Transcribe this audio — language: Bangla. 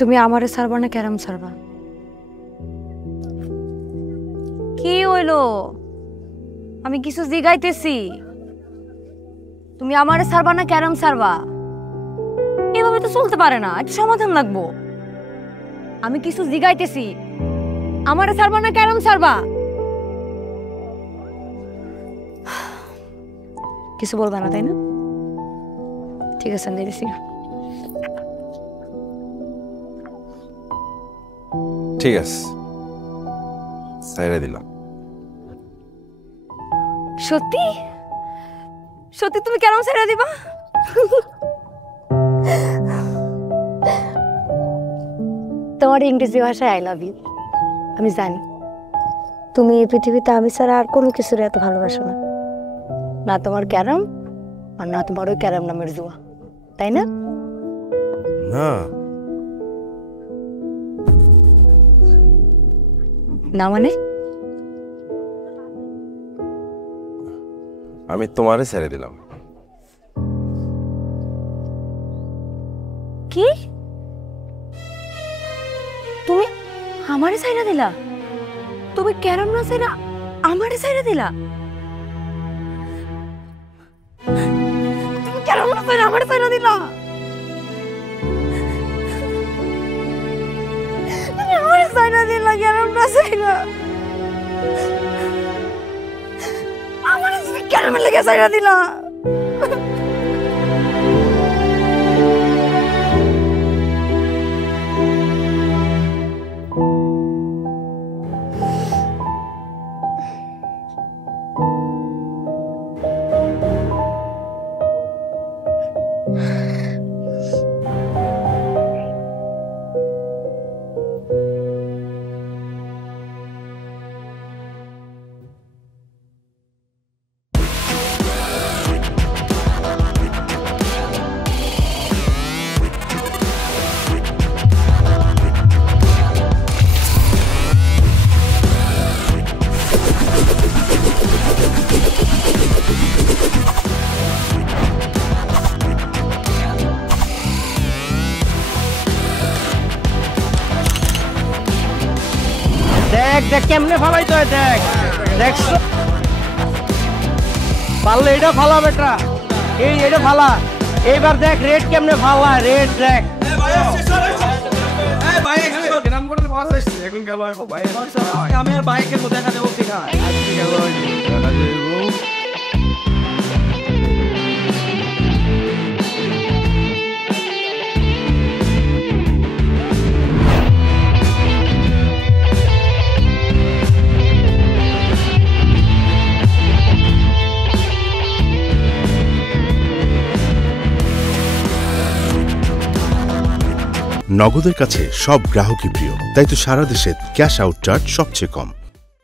তুমি আমারে ছাড়বা না ক্যারাম ছাড়বা? কি হইলো? আমি কিছু জিগাইতেছি। তুমি আমারে ছাড়বা না ক্যারাম ছাড়বা? এভাবে তো চলতে পারে না, একটা সমাধান লাগবো। আমি কিছু জিগাইতেছি, আমারে ছাড়বা না ক্যারাম ছাড়বা? কিছু বলবা না, তাই না? ঠিক আছে, আমি দিতেছি। ঠিক আছে, সাইরা দিলাম। সত্যি সত্যি তুমি কেন ছেড়ে দিবা? তোমার ইংরেজি ভাষায় আই লাভ ইউ আমি জানি। তুমি এই পৃথিবীতে আমি ছাড়া আর কোনো কিছুর এত ভালোবাসো না, না তোমার ক্যারাম আর না তোমার ওই ক্যারাম নামের জুয়া, তাই না? না না মানে? আমি তোমারে ছেড়ে দিলাম। কি? তুমি আমারে ছাইরা দিলা? তুমি ক্যারাম না ছাইরা আমারে ছাইরা দিলা? তুমি ক্যারাম না ছাইরা আমারে ছাইরা দিলা? তুমি আমারে ছাইরা দিলা, ক্যারাম না ছাইরা। আমারে তুমি ক্যারামের লেগে ছাইরা দিলা? দেখ দেখ কেমনে ফালাইতে হয়, দেখ দেখছো? পারলে এটা ফালা বেটা, এটা ফালা। এইবার দেখ রেড কেমনে ফালা, রেড দেখ। আমি আর বাইকের মধ্যে দেখা দেবো, ঠিক আছে? নগদের কাছে সব গ্রাহকই প্রিয়, তাই তো সারা দেশে ক্যাশ আউট চার্জ সবচেয়ে কম।